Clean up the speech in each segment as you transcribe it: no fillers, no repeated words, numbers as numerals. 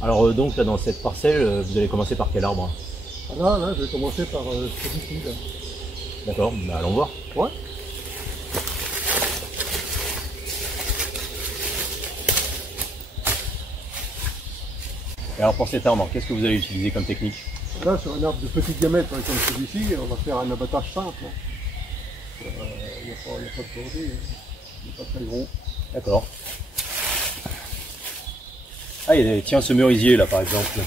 Alors donc là dans cette parcelle, vous allez commencer par quel arbre? Là, je vais commencer par celui-ci, là. D'accord, bah allons voir. Ouais. Et alors pour cet arbre, qu'est-ce que vous allez utiliser comme technique? Là, sur un arbre de petit diamètre hein, comme celui-ci, on va faire un abattage simple. Il n'y a pas de danger, hein. Il n'est pas très gros. D'accord. Ah, tiens, ce merisier là par exemple.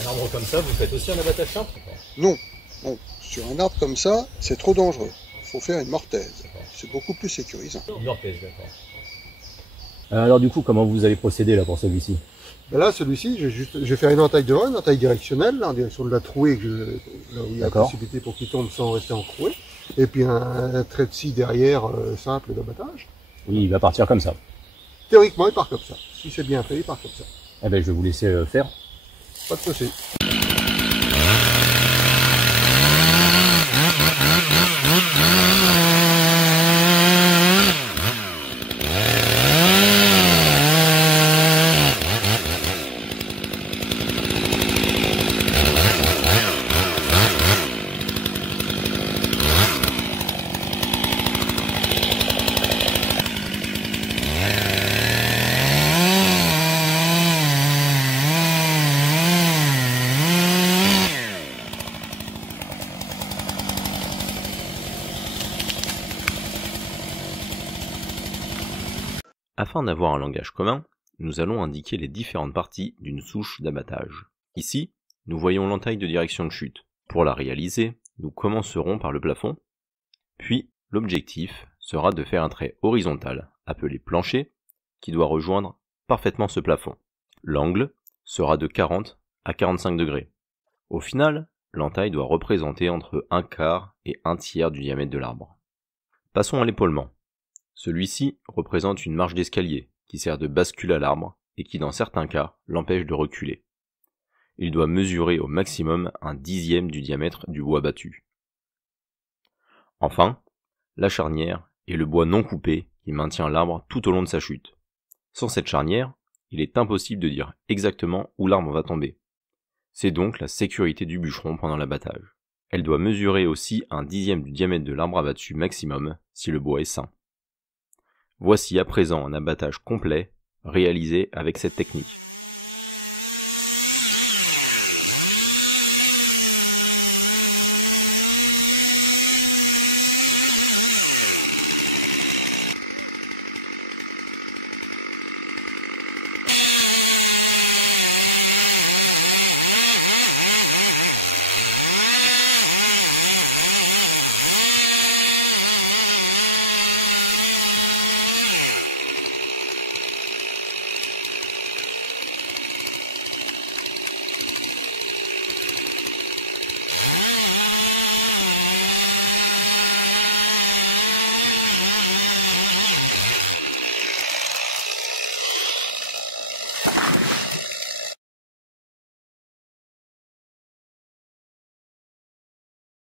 Un arbre comme ça, vous faites aussi un abattage simple? Non, non. Sur un arbre comme ça, c'est trop dangereux. Il faut faire une mortaise. C'est beaucoup plus sécurisant. Une orthèse, d'accord. Alors du coup, comment vous allez procéder là pour celui-ci? Ben là, celui-ci, je vais faire une entaille devant, une entaille directionnelle, là, en direction de la trouée, là où il y a la possibilité pour qu'il tombe sans rester encroué. Et puis un trait de scie derrière, simple d'abattage. Oui, il va partir comme ça. Théoriquement, il part comme ça. Si c'est bien fait, il part comme ça. Eh ben, je vais vous laisser faire. Pas de souci. Afin d'avoir un langage commun, nous allons indiquer les différentes parties d'une souche d'abattage. Ici, nous voyons l'entaille de direction de chute. Pour la réaliser, nous commencerons par le plafond, puis l'objectif sera de faire un trait horizontal, appelé plancher, qui doit rejoindre parfaitement ce plafond. L'angle sera de 40 à 45 degrés. Au final, l'entaille doit représenter entre 1/4 et 1/3 du diamètre de l'arbre. Passons à l'épaulement. Celui-ci représente une marche d'escalier qui sert de bascule à l'arbre et qui dans certains cas l'empêche de reculer. Il doit mesurer au maximum 1/10 du diamètre du bois battu. Enfin, la charnière est le bois non coupé qui maintient l'arbre tout au long de sa chute. Sans cette charnière, il est impossible de dire exactement où l'arbre va tomber. C'est donc la sécurité du bûcheron pendant l'abattage. Elle doit mesurer aussi 1/10 du diamètre de l'arbre abattu maximum si le bois est sain. Voici à présent un abattage complet réalisé avec cette technique.